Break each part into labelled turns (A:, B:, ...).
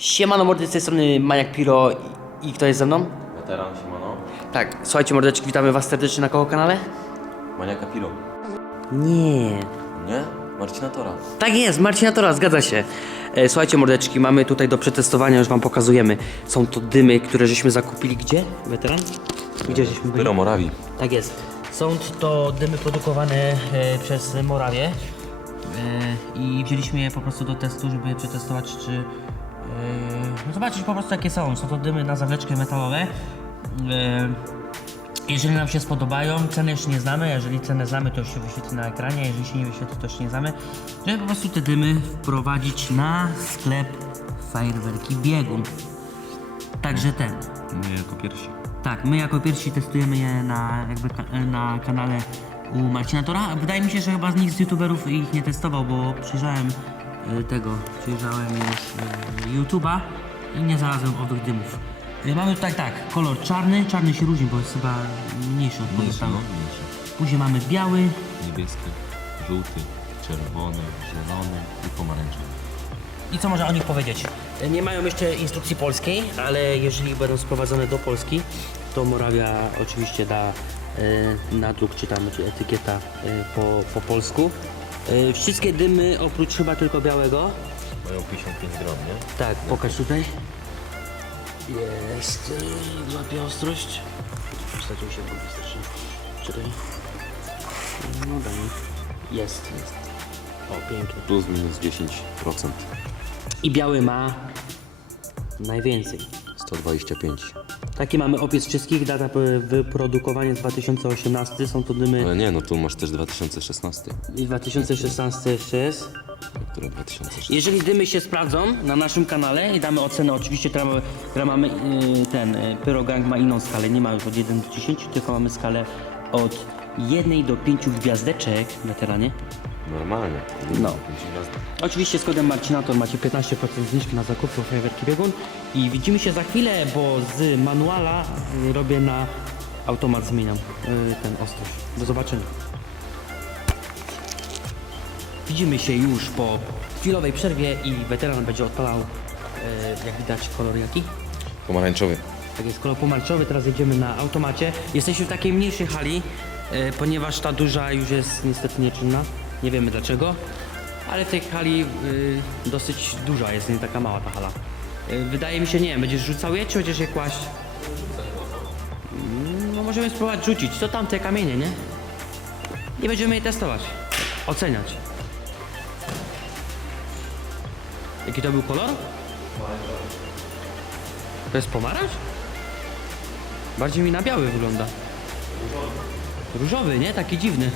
A: Siemano mordy, z tej strony Maniak Piro i, i kto jest ze mną?
B: Weteran Simano,
A: Tak, słuchajcie mordeczki, witamy was serdecznie na koło kanale?
B: Maniaka Piro.
A: Nie.
B: Nie? Marcina Tora.
A: Tak jest, Marcina Tora, zgadza się. E, słuchajcie mordeczki, mamy tutaj do przetestowania, już wam pokazujemy. Są to dymy, które żeśmy zakupili gdzie? Weteran? Gdzie żeśmy byli?
B: Pyro Morawi.
A: Tak jest. Są to dymy produkowane e, przez Morawię e, i wzięliśmy je po prostu do testu, żeby przetestować, czy e, no zobaczyć po prostu jakie są. Są to dymy na zawleczkę metalowe. E, jeżeli nam się spodobają, ceny jeszcze nie znamy. Jeżeli cenę znamy, to już się wyświetli na ekranie. Jeżeli się nie wyświetli, to jeszcze nie znamy. Żeby po prostu te dymy wprowadzić na sklep Fajerwerki Biegun. Także ten.
B: My jako pierwsi.
A: Tak, my jako pierwsi testujemy je na, jakby na kanale u Marcina Tora. Wydaje mi się, że chyba nikt z youtuberów ich nie testował, bo przyjrzałem tego, przyjrzałem już y, YouTube'a i nie znalazłem owych dymów. Y, Mamy tutaj tak, kolor czarny, czarny się różni, bo jest chyba mniejszy od pozostałych.
B: mniejszy.
A: Później mamy biały,
B: Niebieski, żółty, czerwony, zielony i pomarańczowy.
A: I co można o nich powiedzieć? Nie mają jeszcze instrukcji polskiej, ale jeżeli będą sprowadzone do Polski, to Morawia oczywiście da e, na druk czy tam etykieta e, po, po polsku. E, Wszystkie dymy oprócz chyba tylko białego.
B: Mają 55 gram, nie?
A: Tak, pokaż tutaj. Jest, e, złapie ostrość. Wsadził się w górę strasznie. Czekaj. No daj. Jest, jest. O, pięknie.
B: Plus minus 10%.
A: I biały ma najwięcej.
B: 125.
A: Taki mamy opis wszystkich, data wyprodukowania z 2018, są to dymy
B: Ale nie, no tu masz też 2016.
A: i 2016 jeszcze jest.
B: Które 2016?
A: Jeżeli dymy się sprawdzą na naszym kanale i damy ocenę, oczywiście która, która mamy yy, ten, yy, Pyrogang ma inną skalę, nie ma już od 1 do 10, tylko mamy skalę od 1 do 5 gwiazdeczek na terenie.
B: Normalnie.
A: No. Oczywiście z kodem Marcinator macie 15% zniżki na zakupy fajerwerki biegun i widzimy się za chwilę, bo z manuala y, robię na automat zmieniam y, ten ostrość. Do zobaczenia. Widzimy się już po chwilowej przerwie i weteran będzie odpalał, y, jak widać, kolor jaki?
B: Pomarańczowy.
A: Tak jest, kolor pomarańczowy, teraz jedziemy na automacie. Jesteśmy w takiej mniejszej hali, e, ponieważ ta duża już jest niestety nieczynna. Nie wiemy dlaczego, ale w tej hali e, dosyć duża jest, nie taka mała ta hala. E, wydaje mi się, nie wiem, będziesz rzucał je, czy będziesz je kłaść? Mm, No możemy spróbować rzucić, to tam te kamienie, nie? I będziemy je testować, oceniać. Jaki to był kolor? To jest pomarańcz? Bardziej mi na biały wygląda. Różowy, nie? Taki dziwny.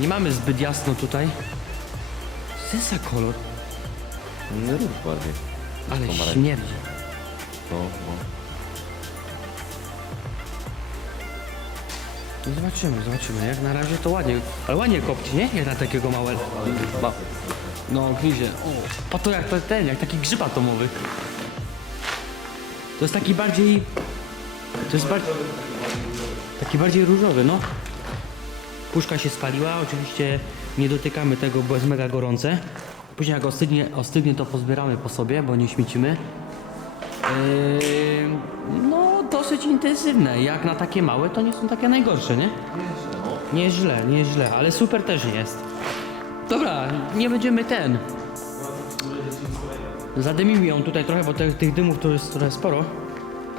A: Nie mamy zbyt jasno tutaj. Co za kolor?
B: No róż bardziej.
A: Ale
B: Pomarańcz.
A: śmierdzi.
B: No, no.
A: No zobaczymy, zobaczymy. Jak na razie to ładnie. Ale ładnie kopci, nie? Jak na takiego małego. Ma... No, gryzie. O, po to jak to ten, jak taki grzyb atomowy. To jest taki bardziej... To jest bardziej... Taki bardziej różowy, no. Puszka się spaliła, oczywiście nie dotykamy tego, bo jest mega gorące. Później jak ostygnie, ostygnie to pozbieramy po sobie, bo nie śmiecimy. Yy, no, dosyć intensywne. Jak na takie małe, to nie są takie najgorsze, nie? Nie jest źle, nie jest źle, ale super też nie jest. Dobra, nie będziemy ten. Zadymimy ją tutaj trochę, bo te, tych dymów to jest trochę sporo.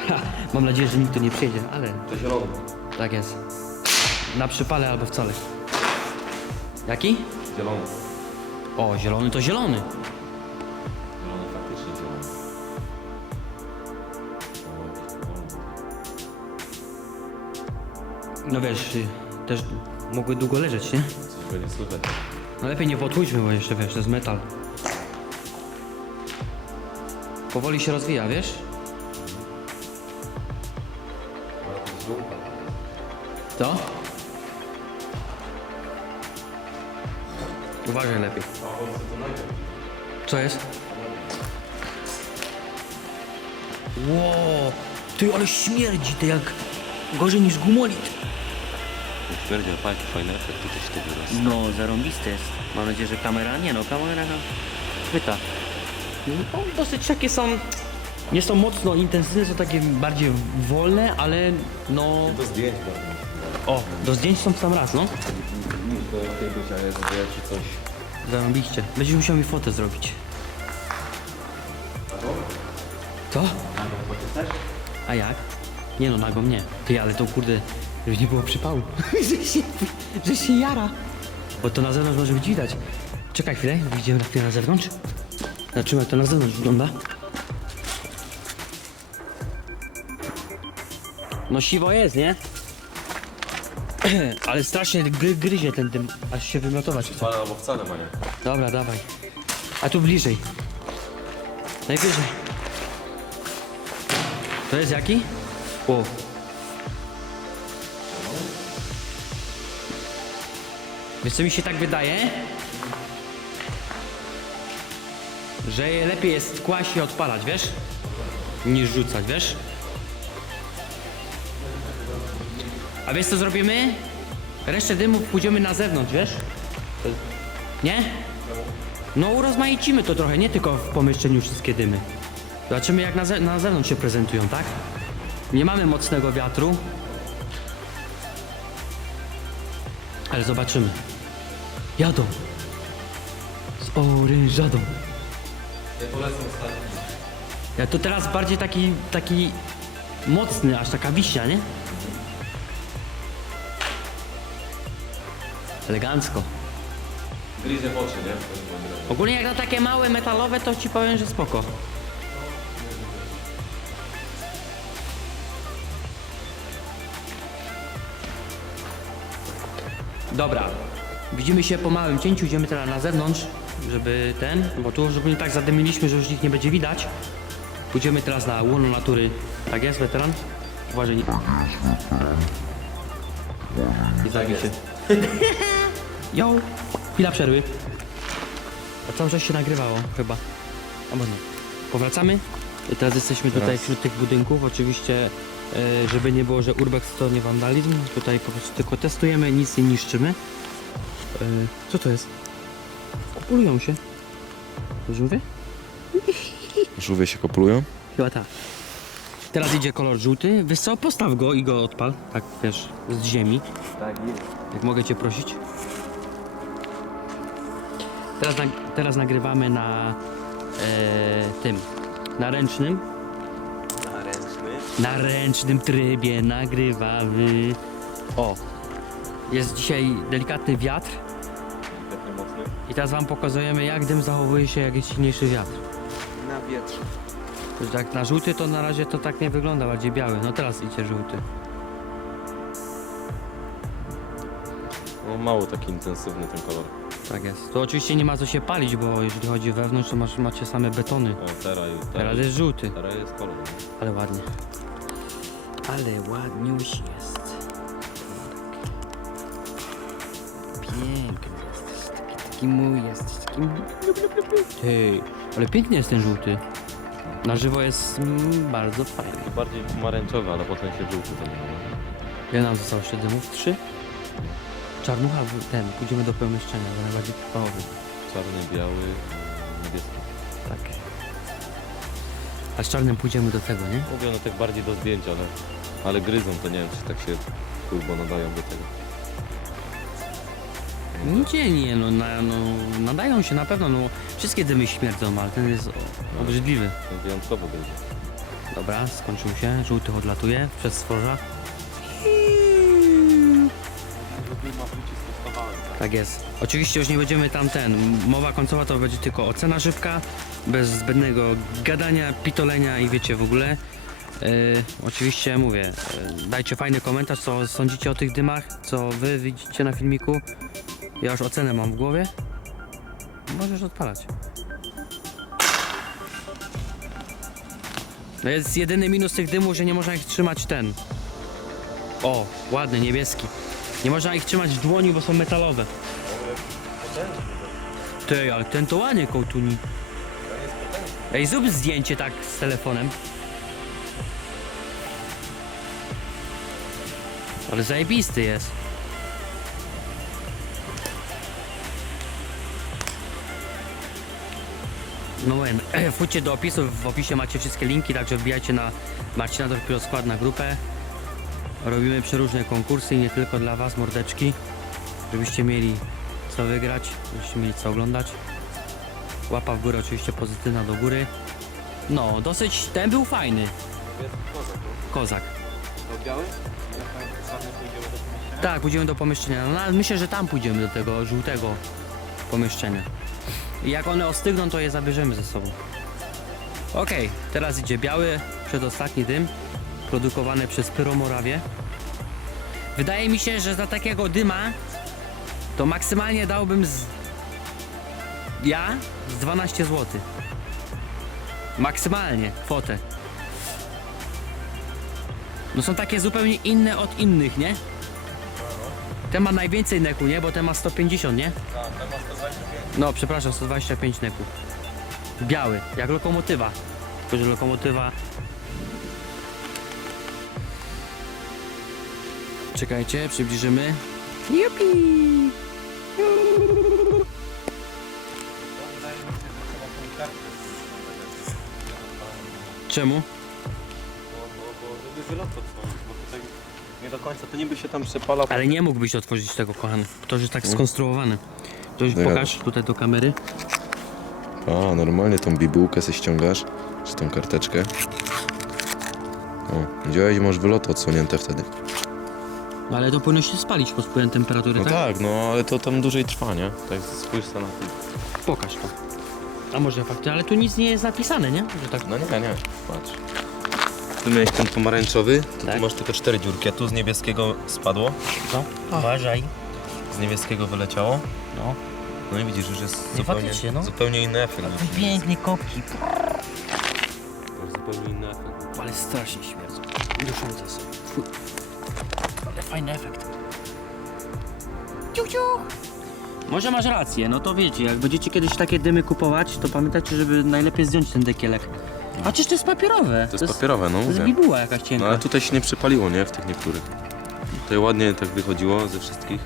A: Ha, mam nadzieję, że nikt tu nie przyjedzie, ale
B: To zielony.
A: tak jest. Na przypale albo wcale. Jaki?
B: Zielony.
A: O, zielony to zielony.
B: Zielony, faktycznie zielony.
A: No wiesz, y, też mogły długo leżeć, nie?
B: Coś będzie słychać.
A: No lepiej nie potłóżmy, bo jeszcze wiesz, to jest metal. Powoli się rozwija, wiesz? Co? Uważaj lepiej. Co jest? Ło, ty ale śmierdzi, ty jak gorzej niż gumolit.
B: Twierdzi, ale fajny efekt tutaj z tego wyraz.
A: No, zarąbiste jest. Mam nadzieję, że kamera, nie no, kamera no, chwyta. no, dosyć takie są, nie są mocno intensywne, są takie bardziej wolne, ale no,
B: Do zdjęć
A: o, do zdjęć są w sam raz, no.
B: Niż do jakiegoś ASD czy coś.
A: Zarobiście. Będziesz musiał mi fotę zrobić. Co? A jak? Nie no, nagą nie. Ty, ale to kurde, żeby nie było przypału. że, się, że się jara. Bo to na zewnątrz może być widać. Czekaj chwilę, wyjdziemy na chwilę na zewnątrz. Zobaczymy jak to na zewnątrz wygląda. No siwo jest, nie? Ale strasznie gry, gryzie ten dym, aż się wymiotować chce.
B: Ale albo wcale.
A: Dobra, dawaj. A tu bliżej. Najwyżej. To jest jaki? O. Wiesz co mi się tak wydaje? Że lepiej jest kłaść i odpalać, wiesz? Niż rzucać, wiesz? A wiesz co zrobimy? Resztę dymów pójdziemy na zewnątrz, wiesz? Nie? No urozmaicimy to trochę, nie tylko w pomieszczeniu wszystkie dymy. Zobaczymy jak na, ze- na zewnątrz się prezentują, tak? Nie mamy mocnego wiatru. Ale zobaczymy. Jadą. Z orężadą.
B: Ja polecam ostatni.
A: Ja to teraz bardziej taki, taki mocny, aż taka wiśnia, nie? Elegancko.
B: Gryzie w oczy, nie?
A: Ogólnie jak na takie małe metalowe, to ci powiem, że spoko. Dobra, widzimy się po małym cięciu, idziemy teraz na zewnątrz, żeby ten, bo tu już ogólnie tak zadymiliśmy, że już ich nie będzie widać. Pójdziemy teraz na łono natury. Tak jest, weteran? Uważaj, nie... Nie zabij się. Yo! Chwila przerwy. A cały czas się nagrywało chyba. Albo nie. Powracamy. I teraz jesteśmy tutaj
B: Teraz.
A: wśród tych budynków. Oczywiście, e, żeby nie było, że urbex to nie wandalizm. Tutaj po prostu tylko testujemy, nic nie niszczymy. E, co to jest? Kopulują się. Dobrze mówię?
B: Żółwie się kopulują?
A: Chyba tak. Teraz idzie kolor żółty. Wiesz co, postaw go i go odpal. Tak, wiesz, z ziemi.
B: Tak jest.
A: Jak mogę cię prosić? Teraz, nag- teraz nagrywamy na e, tym, na ręcznym.
B: Na ręczny.
A: Na ręcznym trybie nagrywamy. O, jest dzisiaj delikatny wiatr
B: Taki mocny.
A: i teraz wam pokazujemy jak dym zachowuje się jak jest silniejszy wiatr.
C: Na wietrze.
A: Tak na żółty to na razie to tak nie wygląda, bardziej biały. No teraz idzie żółty.
B: No mało taki intensywny ten kolor.
A: Tak jest. To oczywiście nie ma co się palić, bo jeżeli chodzi o wewnątrz, to masz, macie same betony.
B: O, teraz, teraz,
A: Teraz jest żółty.
B: teraz jest kolor.
A: Ale ładnie. Ale ładniuś jest. Piękny jesteś. Taki, taki mój jesteś. Taki... Hej, ale piękny jest ten żółty. Na żywo jest mm, bardzo fajny.
B: Bardziej pomarańczowy, ale potem się żółty zamienił.
A: Ile nam zostało jeszcze dymów? Trzy? Czarnucha, w- ten, pójdziemy do pomieszczenia, bo najbardziej połowy.
B: Czarny, biały, niebieski.
A: Tak. A z czarnym pójdziemy do tego, nie?
B: Mówię one tak bardziej do zdjęć, ale, ale gryzą, to nie wiem, czy tak się kurbo nadają do tego.
A: Nigdzie nie, no, na, no nadają się na pewno, no wszystkie dymy śmierdzą, ale ten jest o- obrzydliwy.
B: Ten wyjątkowo gryzie.
A: Dobra, skończył się, żółty odlatuje przez stworza. Tak jest. Oczywiście już nie będziemy tam ten, mowa końcowa to będzie tylko ocena szybka, bez zbędnego gadania, pitolenia i wiecie w ogóle. Yy, oczywiście mówię, yy, dajcie fajny komentarz, co sądzicie o tych dymach, co wy widzicie na filmiku. Ja już ocenę mam w głowie. Możesz odpalać. No jest jedyny minus tych dymów, że nie można ich trzymać ten. O, ładny, niebieski. Nie można ich trzymać w dłoni, bo są metalowe. Ty, ale ten to ładnie kołtuni. Ej, zrób zdjęcie tak z telefonem. Ale zajebisty jest. No mówię, wchodźcie do opisu, w opisie macie wszystkie linki, także wbijajcie na Marcina Dopiero skład na grupę. Robimy przeróżne konkursy i nie tylko dla was, mordeczki, żebyście mieli co wygrać, żebyście mieli co oglądać. Łapa w górę oczywiście pozytywna do góry. No, dosyć, ten był fajny, kozak.
D: To biały?
A: Tak, pójdziemy do pomieszczenia. No, ale myślę, że tam pójdziemy do tego żółtego pomieszczenia. I jak one ostygną, to je zabierzemy ze sobą. Okej, teraz idzie biały, przedostatni dym, produkowany przez Pyromorawie. Wydaje mi się, że za takiego dyma to maksymalnie dałbym z... Ja z 12 zł. Maksymalnie kwotę. No są takie zupełnie inne od innych, nie? Ten ma najwięcej neku, nie? Bo ten ma 150, nie? No, przepraszam, 125 neku. Biały, jak lokomotywa. Tylko, że lokomotywa... Czekajcie, przybliżymy. Jupi! Czemu?
D: Żeby wylot odsłonić, bo tutaj nie do końca, to niby się tam przepala.
A: Ale nie mógłbyś otworzyć tego, kochany. To już jest tak skonstruowane. To już
B: No
A: pokaż tutaj do kamery.
B: A, normalnie tą bibułkę sobie ściągasz, czy tą karteczkę. O, widziałeś, masz wyloty odsłonięte wtedy.
A: No ale to powinno się spalić pod wpływem temperatury,
B: No
A: tak?
B: tak, no ale to tam dłużej trwa, nie?
D: Tak, spójrz na to.
A: Pokaż to. A może faktycznie, ale tu nic nie jest napisane, nie? Że tak.
B: No nie, nie, patrz. Tu miałeś ten pomarańczowy, to
A: Tak.
B: tu masz tylko cztery dziurki, a tu z niebieskiego spadło,
A: Co? Uważaj.
B: z niebieskiego wyleciało.
A: No.
B: No i widzisz, już jest
A: Nie,
B: zupełnie,
A: faktycznie, no.
B: zupełnie inny efekt.
A: Pięknie kopki.
D: To jest zupełnie inny efekt.
A: Ale strasznie śmierdzą. Duszące są. Fuj. Ale fajny efekt. Ciu, ciu. Może masz rację, no to wiecie, jak będziecie kiedyś takie dymy kupować, to pamiętajcie, żeby najlepiej zdjąć ten dekielek. A czyż to jest papierowe?
B: To jest papierowe, no
A: To jest
B: mówię.
A: bibuła jakaś cienka.
B: No ale tutaj się nie przypaliło, nie? W tych niektórych. Tutaj ładnie tak wychodziło ze wszystkich.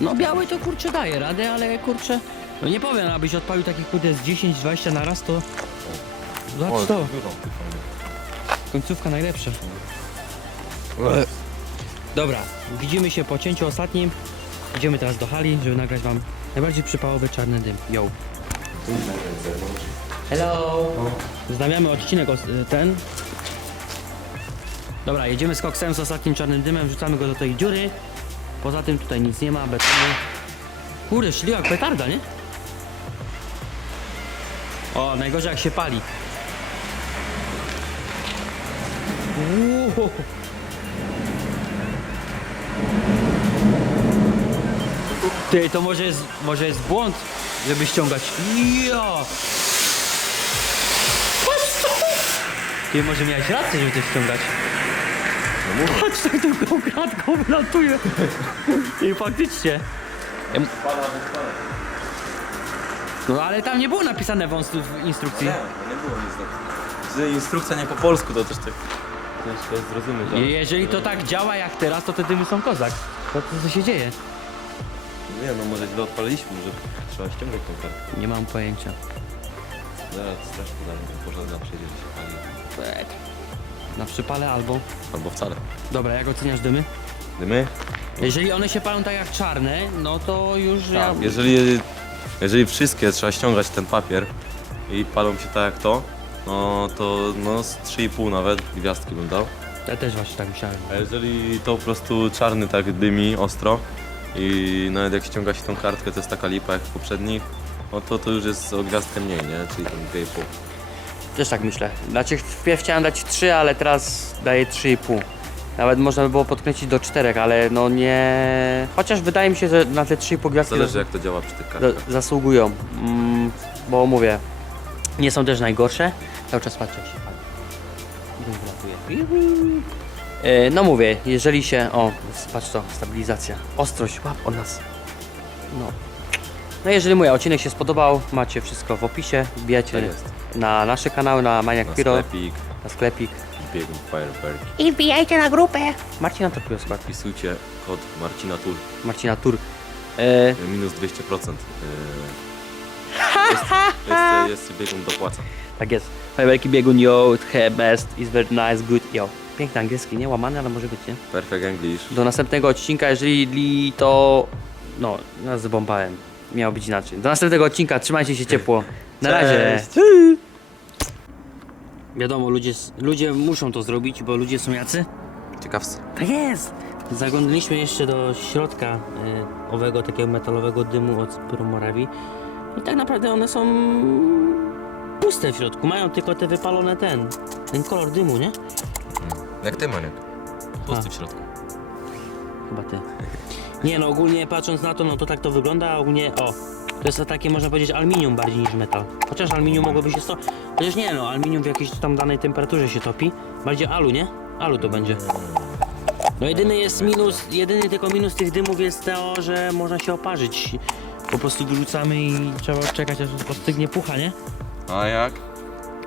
A: No biały to kurczę daje radę, ale kurczę... No nie powiem, abyś odpalił takich kurde z 10-20 na raz, to... Zobacz to, końcówka najlepsza. Dobra, widzimy się po cięciu ostatnim. Idziemy teraz do hali, żeby nagrać wam najbardziej przypałowy czarny dym. Yo. Hello. Znawiamy odcinek os- ten. Dobra, jedziemy z koksem z ostatnim czarnym dymem, wrzucamy go do tej dziury. Poza tym tutaj nic nie ma, betonu. Kurde, szli jak petarda, nie? O, najgorzej jak się pali. Uuu. Ty, to może jest, może jest błąd, żeby ściągać. Patrz to! Ty, może miałeś rację, żeby to ściągać. Patrz, tak tą kratką wylatuje. I faktycznie. No ale tam nie było napisane w instru- w instrukcji.
B: Nie było nic takiego. Instrukcja nie po polsku, to też tak...
D: Ciężko jest zrozumieć,
A: Je- Jeżeli to tak działa jak teraz, to te dymy są kozak. To co się dzieje?
D: Nie no, może źle odpaliliśmy, że trzeba ściągać tą kartę.
A: Nie mam pojęcia.
D: Zaraz też podamy, pożarna przejdzie, że się pali.
A: Na przypale albo...
D: Albo wcale.
A: Dobra, jak oceniasz dymy?
B: Dymy?
A: Jeżeli one się palą tak jak czarne, no to już ja...
B: Tak, jeżeli, jeżeli wszystkie trzeba ściągać ten papier i palą się tak jak to, no to no z 3,5 nawet gwiazdki bym dał.
A: Ja też właśnie tak myślałem.
B: A jeżeli to po prostu czarny tak dymi ostro i nawet jak ściąga się tą kartkę, to jest taka lipa jak w poprzednich, no to to już jest o gwiazdkę mniej, nie? Czyli tam 2,5.
A: Też tak myślę. Znaczy wpierw chciałem dać 3, ale teraz daję 3,5. Nawet można by było podkręcić do 4, ale no nie... Chociaż wydaje mi się, że na te 3,5 gwiazdki
B: Zależy jak to działa przy tych kartkach.
A: za- zasługują. Mm, bo mówię, nie są też najgorsze. Cały czas patrzę jak się pali. Wylatuje. Juhu. E, No mówię, jeżeli się... O, patrz to, stabilizacja. Ostrość, łap od nas. No. No jeżeli mój odcinek się spodobał, macie wszystko w opisie. Wbijajcie
B: Tak jest.
A: na nasze kanały, na Maniac
B: Na
A: Piro,
B: sklepik,
A: na sklepik.
B: biegun Fireberg.
E: I wbijajcie na grupę.
A: Marcina Torpio skład.
B: Wpisujcie kod Marcina Tur,
A: Marcina Tur. E,
B: minus 200%. Yy,
C: Jest, jest, jest biegun dopłaca.
A: Tak jest. Fajerwerki biegun, yo, he, best, is very nice, good, yo. Piękny angielski, nie łamany, ale może być, nie?
C: Perfect English.
A: Do następnego odcinka, jeżeli to... No, nas zbombałem. Miało być inaczej. Do następnego odcinka, trzymajcie się ciepło. Na razie. Wiadomo, ludzie, ludzie muszą to zrobić, bo ludzie są jacy?
C: Ciekawcy.
A: Tak jest! Zaglądaliśmy jeszcze do środka y, owego takiego metalowego dymu od Pyromorawi i tak naprawdę one są puste w środku, mają tylko te wypalone ten, ten kolor dymu, nie?
C: Jak ty, Maniek.
A: Pusty
C: w środku.
A: Chyba ty. Nie no, ogólnie patrząc na to, no to tak to wygląda, a ogólnie, o, to jest takie, można powiedzieć, aluminium bardziej niż metal. Chociaż aluminium mogłoby się sto... Chociaż nie no, aluminium w jakiejś tam danej temperaturze się topi. Bardziej alu, nie? Alu to będzie. No jedyny jest minus, jedyny tylko minus tych dymów jest to, że można się oparzyć. Po prostu wyrzucamy i trzeba czekać aż ostygnie pucha, nie?
C: A jak?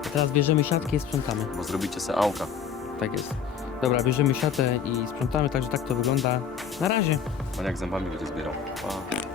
A: A teraz bierzemy siatkę i sprzątamy.
C: Bo zrobicie se auka.
A: Tak jest. Dobra, bierzemy siatę i sprzątamy, także tak to wygląda. Na razie.
C: Maniak zębami będzie zbierał. Pa.